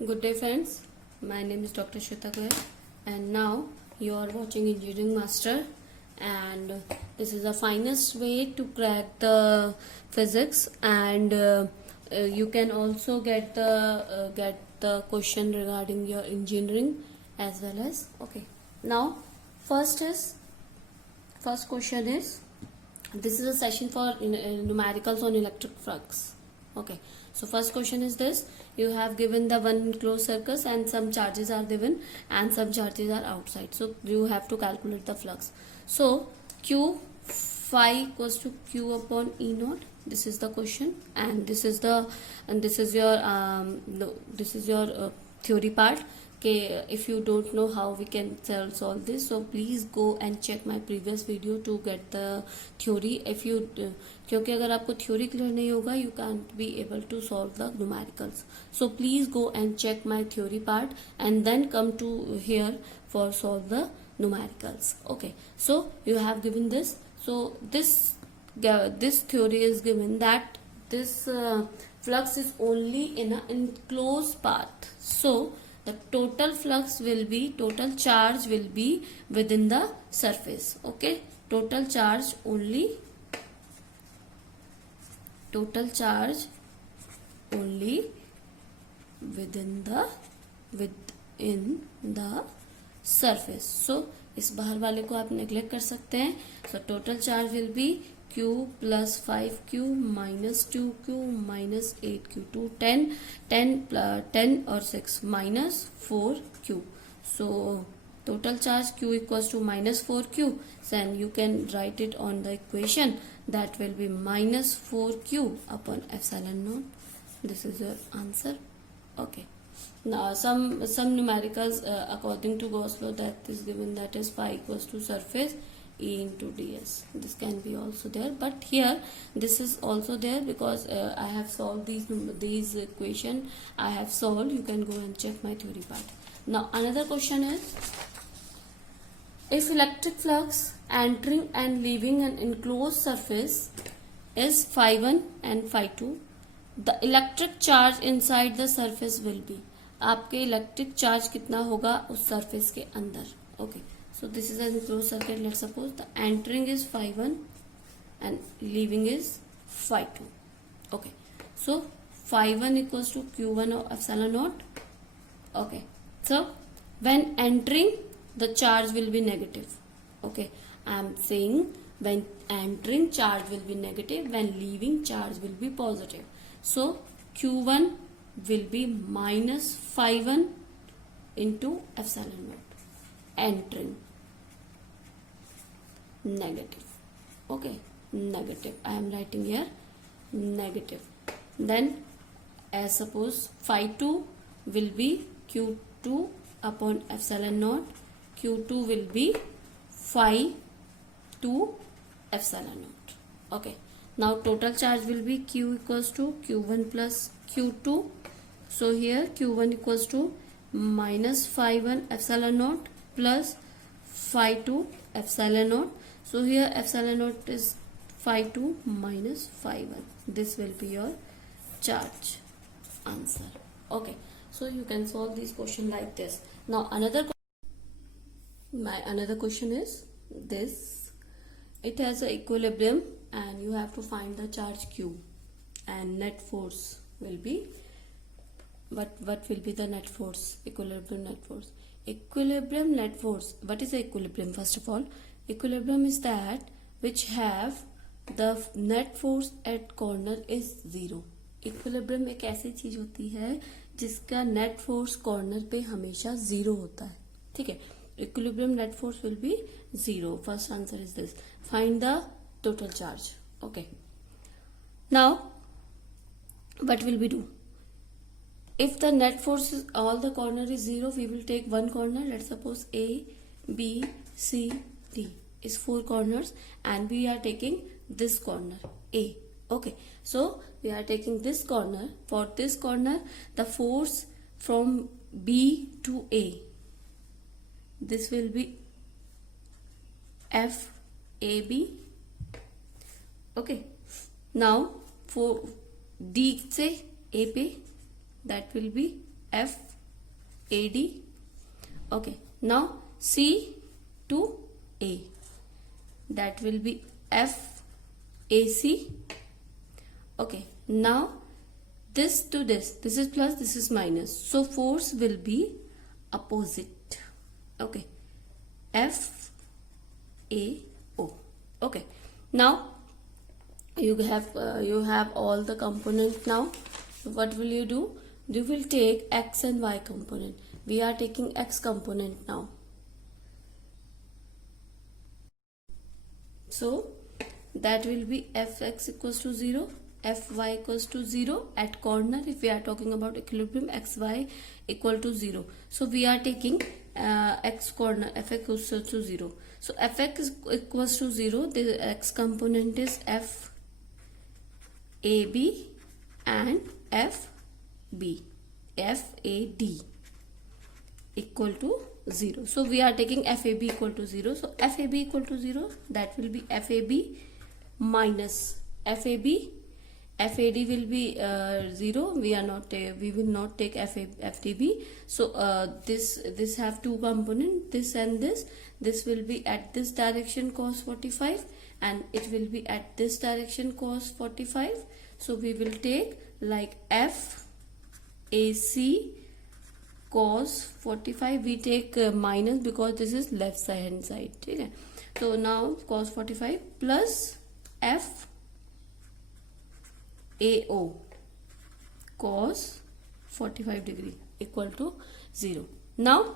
Good day friends, my name is Dr. Shweta Goyal and now you are watching Engineering Master, and this is the finest way to crack the physics, and you can also get the question regarding your engineering as well as. Okay, now first question is, this is a session for numericals on electric flux. Okay, so first question is this: you have given the one closed circuit and some charges are given and some charges are outside, so you have to calculate the flux. So q phi equals to q upon e naught. This is the question, and this is your theory part. Okay, if you don't know how we can solve this, so please go and check my previous video to get the theory. If you क्योंकि अगर आपको theory clear नहीं होगा, you can't be able to solve the numericals. So please go and check my theory part and then come to here for solve the numericals. Okay, so you have given this. So this theory is given that this flux is only in an enclosed path. So the total flux will be, total charge will be within the surface. Okay, total charge only within the surface. So इस बाहर वाले को आप neglect कर सकते हैं. So total charge will be q plus 5q minus 2q minus 8q to 10 or 6 minus 4q. So total charge q equals to minus 4q. Then you can write it on the equation. That will be minus 4q upon epsilon naught. This is your answer. Okay. Now some numericals according to Gauss law, that is given, that is phi equals to surface E into ds. This can be also there, but here this is also there because I have solved these equation. I have solved. You can go and check my theory part. Now another question is, if electric flux entering and leaving an enclosed surface is phi 1 and phi 2, the electric charge inside the surface will be, आपके electric charge कितना होगा उस surface के अंदर. Okay, so this is an enclosed circuit. Let's suppose the entering is phi 1 and leaving is phi 2. Okay, so phi 1 equals to q1 of epsilon naught. Okay, so when entering the charge will be negative. Okay, I am saying when entering charge will be negative, when leaving charge will be positive. So q1 will be minus phi 1 into epsilon naught. Entering negative. Okay, negative. I am writing here negative. Then as suppose phi 2 will be q2 upon epsilon naught. q2 will be phi 2 epsilon naught. Okay, now total charge will be q equals to q1 plus q2. So here q1 equals to minus phi 1 epsilon naught plus phi 2 epsilon naught. So here epsilon naught is phi 2 minus phi 1. This will be your charge answer. Okay, so you can solve this question like this. Now another question is this: it has an equilibrium and you have to find the charge q, and net force will be, what will be the net force? Equilibrium net force. Equilibrium net force. What is the equilibrium? First of all, equilibrium is that which have the net force at corner is zero. Equilibrium एक ऐसी चीज होती है जिसका net force corner पे हमेशा zero होता है. ठीक है, equilibrium net force will be zero. First answer is this. Find the total charge. Okay, now what will we do? If the net force is, all the corner is zero, we will take one corner. Let's suppose A, B, C, D is 4 corners, and we are taking this corner A. Okay, so we are taking this corner. For this corner, the force from B to A, this will be FAB. Okay, now for D से A पे, that will be F A D. Okay, now C to A, that will be F A C. Okay, now this to this is plus, this is minus, so force will be opposite. Okay, F A O. Okay, now you have all the component. Now what will you do? You will take x and y component. We are taking x component now. So that will be fx equals to 0, fy equals to 0 at corner. If we are talking about equilibrium, xy equal to 0. So we are taking x corner, fx equals to 0. So fx equals to 0. The x component is f AB and FB, FAD equal to 0. So we are taking FAB equal to 0. So FAB equal to 0, that will be FAB minus FAB. FAD will be 0. We will not take FDB. So this have two components, this and this. This will be at this direction cos 45 and it will be at this direction cos 45. So we will take like F AC cos 45. We take minus because this is left hand side. Okay? So now cos 45 plus F AO cos 45 degree equal to 0. Now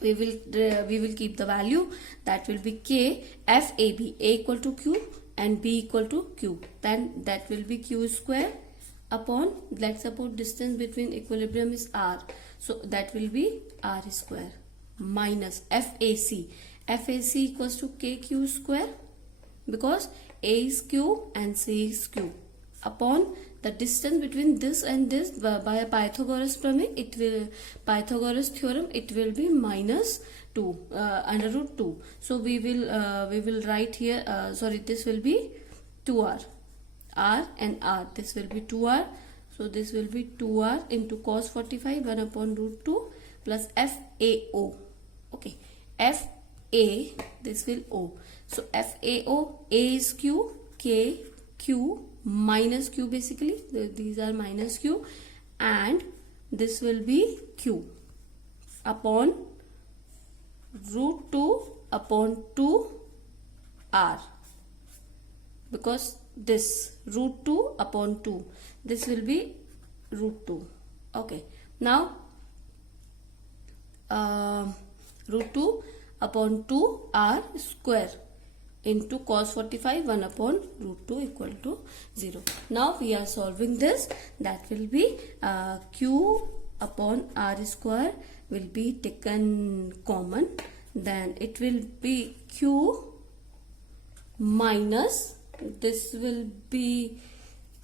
we will keep the value, that will be K FAB, A equal to Q and B equal to Q. Then that will be Q square upon, let's suppose distance between equilibrium is R, so that will be R square minus FAC. FAC equals to KQ square because A is Q and C is Q upon the distance between this and this by a Pythagoras Pythagoras theorem, it will be minus 2 under root 2. So we will write here, this will be 2R, R and R, this will be 2R. So this will be 2R into cos 45 1 upon root 2 plus FAO. Okay, FA, this will O. So FAO, A is Q, K, Q minus Q, basically these are minus Q, and this will be Q upon root 2 upon 2 R, because this root 2 upon 2, this will be root 2. Okay, now root 2 upon 2 R square into cos 45 1 upon root 2 equal to 0. Now we are solving this. That will be Q upon R square will be taken common. Then it will be Q minus, this will be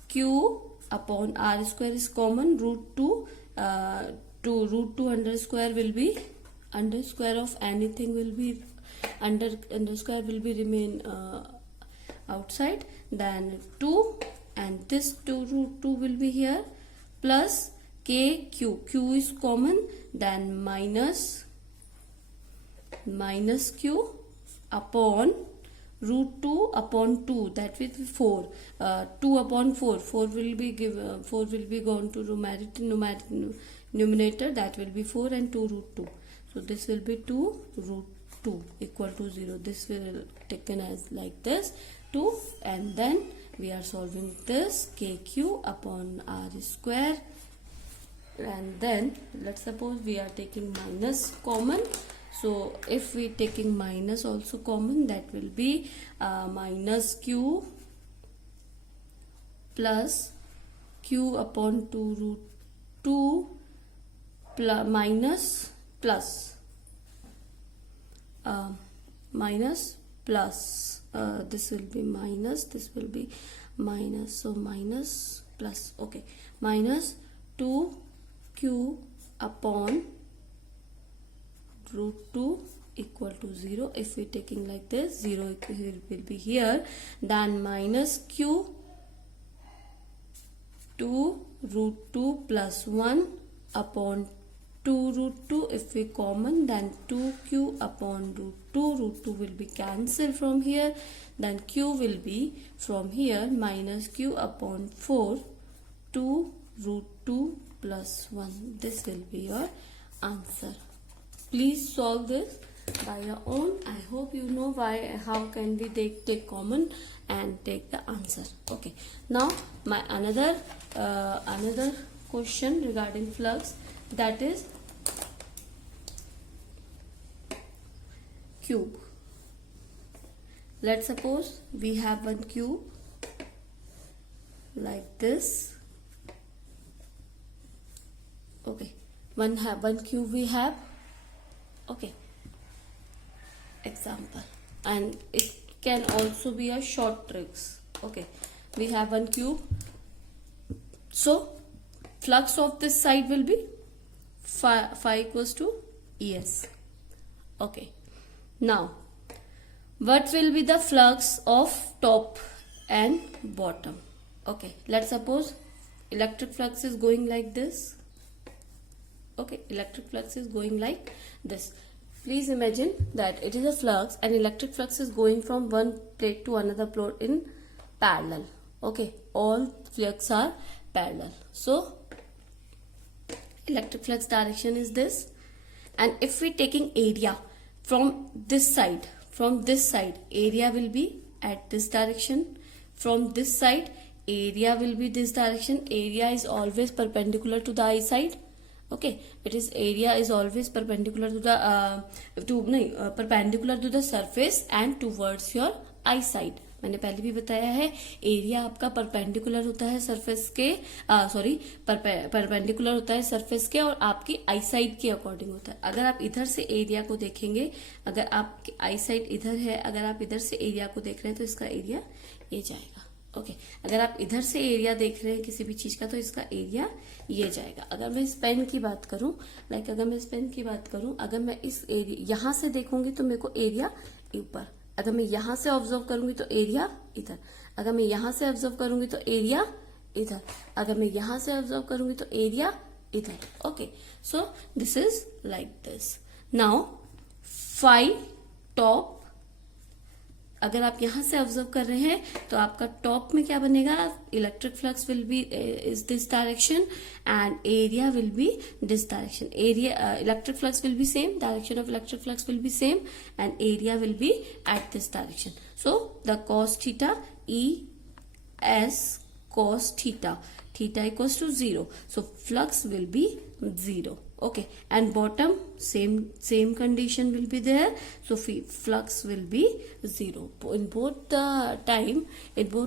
Q upon R square is common, root 2 to root 2 under square will be, under square of anything will be, under square will be remain outside, then 2 and this 2 root 2 will be here plus K Q, Q is common, then minus Q upon root 2 upon 2, that will be 4, 2 upon 4, 4 will be 4 will be gone to numerator, that will be 4 and 2 root 2. So this will be 2 root 2 equal to 0. This will taken as like this 2, and then we are solving this KQ upon R square, and then let's suppose we are taking minus common. So if we taking minus also common, that will be minus Q plus Q upon 2 root 2 plus minus plus minus plus, this will be minus, this will be minus, so minus plus, okay, minus 2Q upon root 2 equal to 0. If we taking like this, 0 will be here, then minus Q 2 root 2 plus 1 upon 2 root 2. If we common, then 2q upon root 2. Root 2 will be cancelled from here. Then q will be from here minus q upon 4. 2 root 2 plus 1. This will be your answer. Please solve this by your own. I hope you know how can we take common and take the answer. Okay. Now my another question regarding flux, that is cube. Let's suppose we have one cube like this. Okay, one cube we have. Okay, example, and it can also be a short tricks. Okay, we have one cube, so flux of this side will be phi equals to Es. Okay, now what will be the flux of top and bottom? Okay, let's suppose electric flux is going like this. Okay, electric flux is going like this. Please imagine that it is a flux and electric flux is going from one plate to another plate in parallel. Okay, all flux are parallel. So electric flux direction is this, and if we taking area from this side, area will be at this direction. From this side, area will be this direction. Area is always perpendicular to the I side. Okay, it is area is always perpendicular to the perpendicular to the surface and towards your I side. मैंने पहले भी बताया है, area आपका perpendicular होता है surface के perpendicular होता है सरफेस के और आपकी आई साइड के अकॉर्डिंग होता है. अगर आप इधर से एरिया को देखेंगे, अगर आपकी आई साइड इधर है, अगर आप इधर से एरिया को देख रहे हैं तो इसका एरिया ये जाएगा. ओके, अगर आप इधर से एरिया देख रहे हैं किसी भी चीज का तो इसका एरिया ये जाएगा. अगर मैं इस पेन की बात करूं, अगर मैं इस एरिया यहां से देखूंगी तो मेरे को एरिया ऊपर, अगर मैं यहां से ऑब्जर्व करूंगी तो एरिया इधर, अगर मैं यहां से ऑब्जर्व करूंगी तो एरिया इधर, अगर मैं यहां से ऑब्जर्व करूंगी तो एरिया इधर. Okay, so this is like this. Now phi top, अगर आप यहां से ऑब्जर्व कर रहे हैं तो आपका टॉप में क्या बनेगा? Electric flux will be is this direction and area will be this direction. Area electric flux will be same, direction of electric flux will be same and area will be at this direction. So the cos theta E S cos theta equals to 0. So flux will be 0. Okay, and bottom same condition will be there. So flux will be 0 in both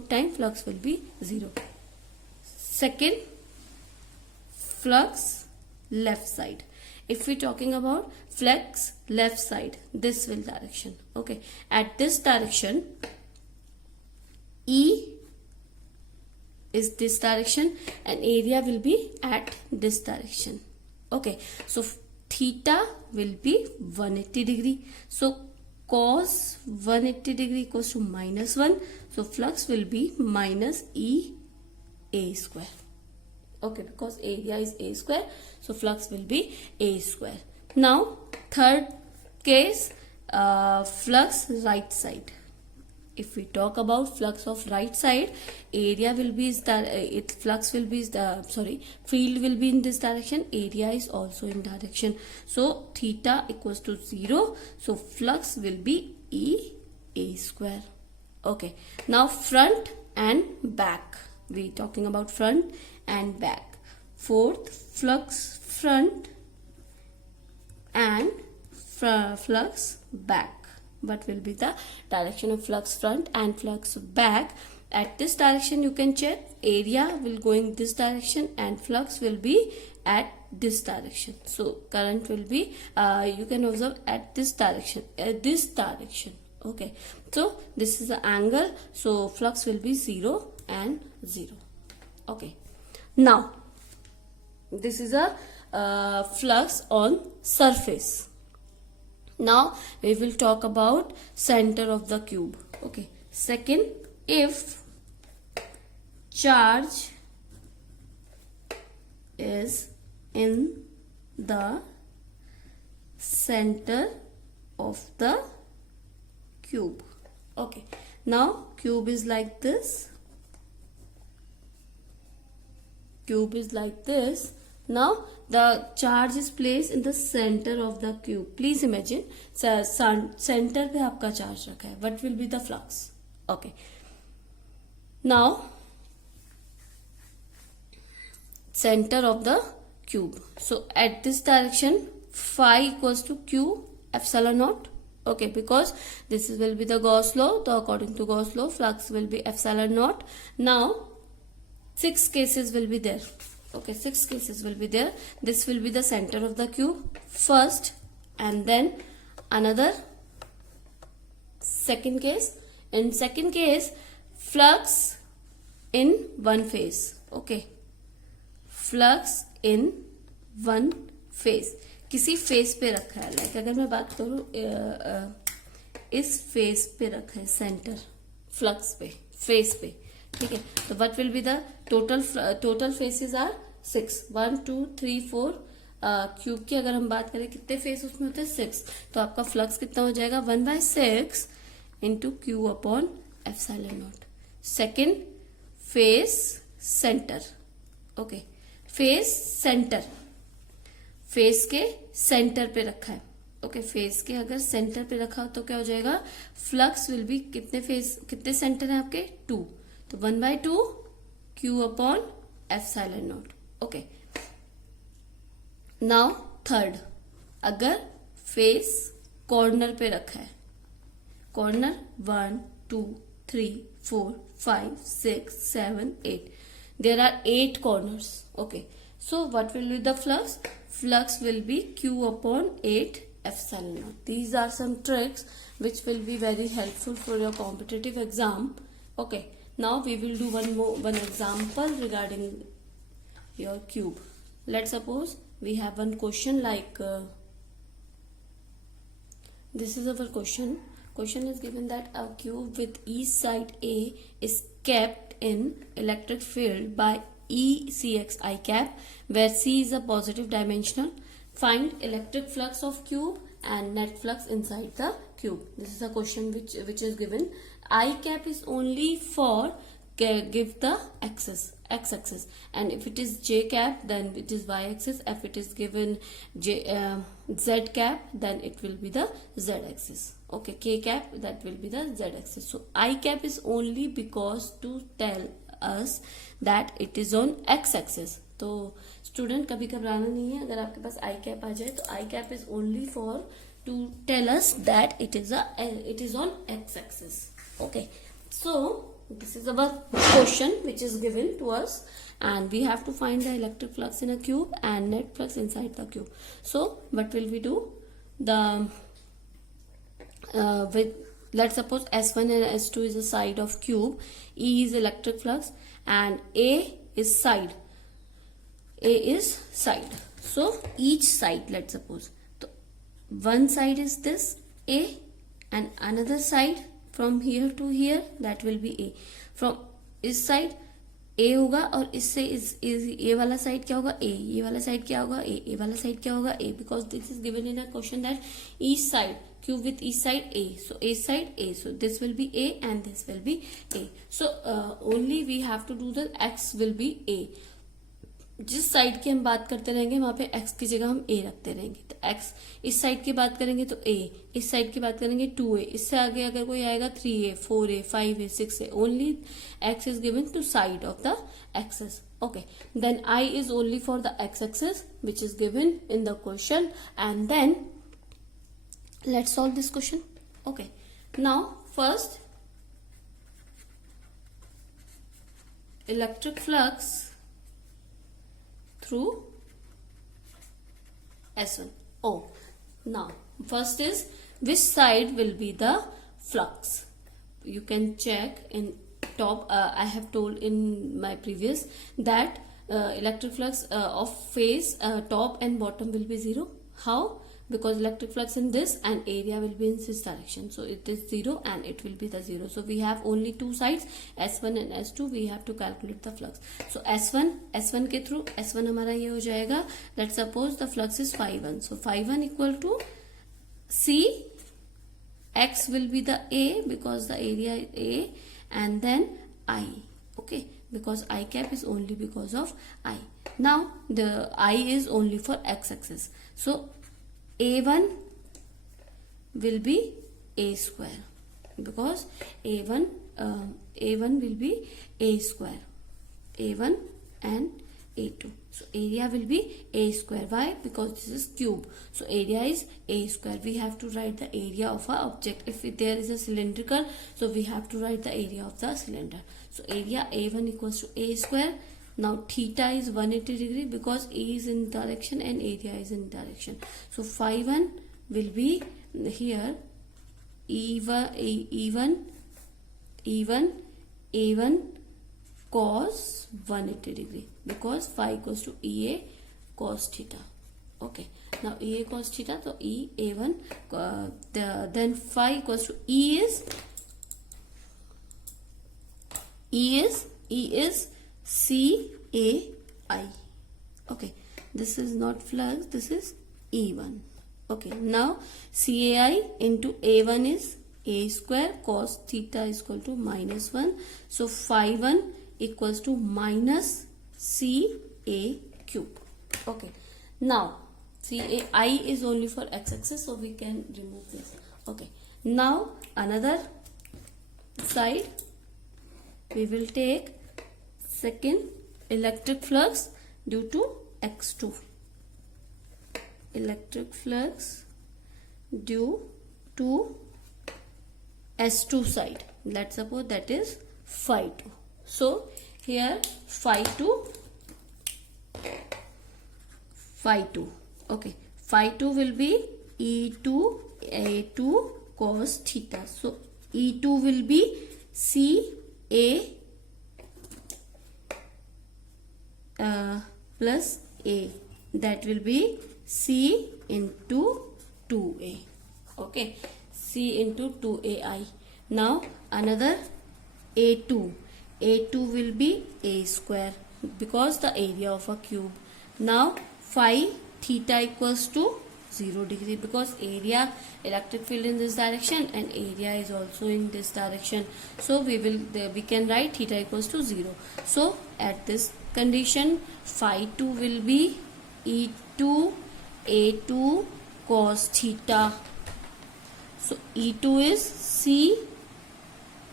time flux will be 0. Second, flux left side. If we talking about flux left side, this will direction. Okay, at this direction E is this direction and area will be at this direction. Okay, so theta will be 180 degree. So cos 180 degree equals to -1. So flux will be minus E A square. Okay, because area is A square, so flux will be A square. Now third case, flux right side. If we talk about flux of right side, area will be flux will be field will be in this direction, area is also in direction. So theta equals to 0. So flux will be E A square. Okay, now front and back. We talking about front and back. Fourth, flux front and flux back. What will be the direction of flux front and flux back? At this direction you can check, area will going this direction and flux will be at this direction. So current will be you can observe at this direction, Okay, so this is the angle, so flux will be 0 and 0. Okay, now this is a flux on surface. Now we will talk about center of the cube. Okay, second, if charge is in the center of the cube. Okay, now cube is like this. Cube is like this. Now the charge is placed in the center of the cube. Please imagine center पे आपका charge रखा है. What will be the flux? Okay. Now center of the cube. So at this direction phi equals to q epsilon naught. Okay, because this will be the Gauss law. So according to Gauss law, flux will be epsilon naught. Now 6 cases will be there. Okay, 6 cases will be there. This will be the center of the cube first, and then another second case. In second case, flux in one phase. Okay, flux in one phase. किसी face पे रखा है. Like अगर मैं बात करूं इस face पे रखा है सेंटर फ्लक्स पे, फेस पे. ठीक है, तो what will be the total faces are 6. 1 2 3 4. Cube की अगर हम बात करें कितने फेस उसमें होते हैं 6. तो आपका फ्लक्स कितना हो जाएगा 1/6 into Q upon epsilon not. Second face centre. Okay, face centre, face के सेंटर पे रखा है. ओके, फेस के अगर सेंटर पे रखा तो क्या हो जाएगा, फ्लक्स विल बी कितने सेंटर है आपके 2. तो 1/2 Q upon epsilon not. Okay, now third, अगर फेस कॉर्नर पे रखा है, corner 1 2 3 4 5 6 7 8, there are 8 corners. Okay, so what will be the flux? Flux will be q upon 8 epsilon naught. These are some tricks which will be very helpful for your competitive exam. Okay, now we will do one example regarding your cube. Let's suppose we have one question like this is our question. Question is given that a cube with each side A is kept in electric field by ECX I cap, where C is a positive dimensional. Find electric flux of cube and net flux inside the cube. This is a question which is given. I cap is only for give the axis, x axis, and if it is J cap then it is y axis. If it is given Z cap then it will be the Z axis. Okay, K cap that will be the Z axis. So I cap is only because to tell us that it is on x axis. तो student कभी घबराना नहीं है. अगर आपके पास आई cap आ जाए तो i cap is only for to tell us that it is on X axis. Okay, so this is our question which is given to us, and we have to find the electric flux in a cube and net flux inside the cube. So what will we do? Let's suppose S1 and S2 is the side of cube, E is electric flux, and A is side. A is side. So each side, let's suppose, so one side is this A, and another side from here to here that will be A. From इस side A होगा और इससे इस A वाला side क्या होगा A, ये वाला साइड क्या होगा A वाला साइड क्या होगा A, because this is given in a question that each side cube with each side A, so A side A, so this will be A and this will be A. So only we have to do the x will be A. जिस side की हम बात करते रहेंगे वहां पे x की जगह हम a रखते रहेंगे. तो x इस साइड की बात करेंगे तो a, इस साइड की बात करेंगे 2a, इससे आगे अगर कोई आएगा 3a 4a 5a 6a. Only x is given to side of the axes. Okay, then I is only for the x axis which is given in the question, and then let's solve this question. Okay, now first electric flux through S1. Oh, now first is which side will be the flux. You can check in top. I have told in my previous that electric flux of phase top and bottom will be 0. How? because electric flux in this and area will be in this direction. So it is 0 and it will be the 0. So we have only two sides, S1 and S2. We have to calculate the flux. So S1 के through S1 हमारा ये हो जाएगा. Let's suppose the flux is phi1. So phi1 equal to C. X will be the A because the area is A, and then I. Okay, because I cap is only because of I. Now the I is only for X axis. So A1 will be A square because A1 will be A square. A1 and A2. So area will be A square. Why? Because this is cube. So area is A square. We have to write the area of our object. If there is a cylindrical, so we have to write the area of the cylinder. So area A1 equals to A square. Now theta is 180 degree because A is in direction and area is in direction. So phi1 will be here E1 cos 180 degree because phi equals to EA cos theta. Okay, now EA cos theta, so EA1 then phi equals to E is CAI. Okay, this is not flux, this is E1. Okay, now CAI into A1 is A square cos theta is equal to -1. So phi1 equals to minus CA cube. Okay, now CAI is only for x-axis, so we can remove this. Okay, now another side we will take second electric flux due to x2. Electric flux due to S2 side. Let's suppose that is phi 2. So here phi 2. Okay, phi 2 will be E2 A2 cos theta. So E2 will be CA plus A. That will be C into 2A. Okay, C into 2AI. Now another A2. A2 will be A square because the area of a cube. Now phi theta equals to 0 degree because area electric field in this direction and area is also in this direction. So we can write theta equals to 0. So at this condition phi 2 will be E2 A2 cos theta. So E2 is C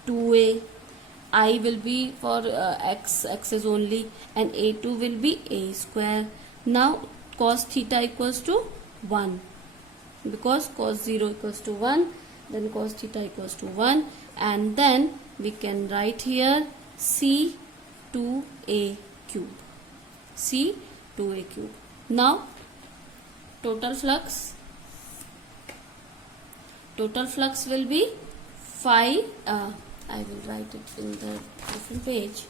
2A. I will be for x axis only and A2 will be A square. Now cos theta equals to 1 because cos 0 equals to 1, then cos theta equals to 1, and then we can write here C 2A cube. C 2A cube. Now total flux will be phi. I will write it in the different page.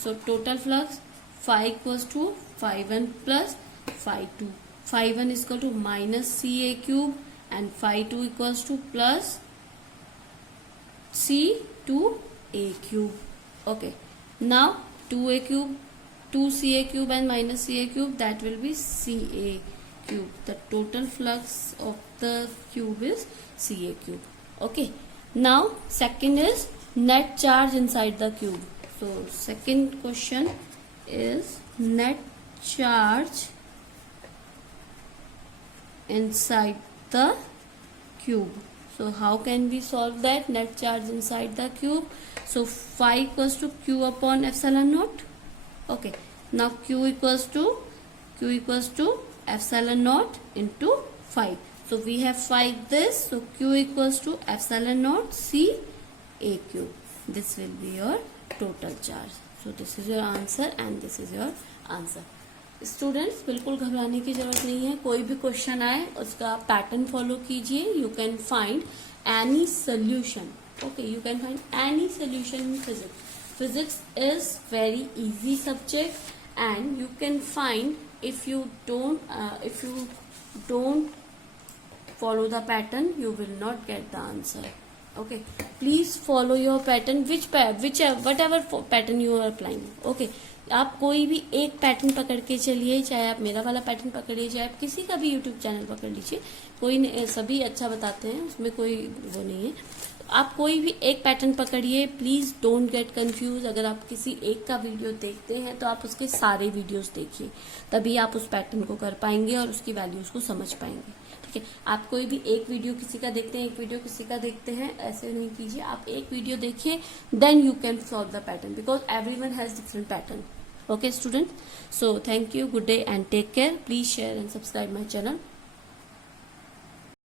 So total flux phi equals to phi1 plus phi 2. Phi1 is equal to minus CA cube and phi 2 equals to plus C2A cube. Okay, now 2A cube, 2CA cube and minus CA cube, that will be CA cube. The total flux of the cube is CA cube. Okay, now second is net charge inside the cube. So second question is net charge inside the cube. So how can we solve that net charge inside the cube? So phi equals to Q upon epsilon naught. Okay, now Q equals to epsilon naught into phi. So we have phi this, so Q equals to epsilon naught C A cube. This will be your total charge. So this is your answer and this is your answer. Students बिल्कुल घबराने की जरूरत नहीं है. कोई भी question आए उसका पैटर्न फॉलो कीजिए. You can find any solution. Okay, you can find any solution in physics. Physics is very easy subject and you can find if you don't follow the pattern, you will not get the answer. Okay, please follow your pattern, whatever pattern you are applying. Okay, आप कोई भी एक pattern पकड़ के चलिए, चाहे आप मेरा वाला पैटर्न पकड़िए, चाहे आप किसी का भी यूट्यूब चैनल पकड़ लीजिए, कोई सभी अच्छा बताते हैं, उसमें कोई वो नहीं है. आप कोई भी एक पैटर्न पकड़िए, प्लीज डोंट गेट कंफ्यूज. अगर आप किसी एक का वीडियो देखते हैं तो आप उसके सारे वीडियोस देखिए, तभी आप उस पैटर्न को कर पाएंगे और उसकी वैल्यूज को समझ पाएंगे. ठीक है, आप कोई भी एक वीडियो किसी का देखते हैं, एक वीडियो किसी का देखते हैं, ऐसे नहीं कीजिए. आप एक वीडियो देखिए, then you can solve the pattern, because everyone has different pattern. Okay student, so thank you, good day and take care. Please share and subscribe my channel.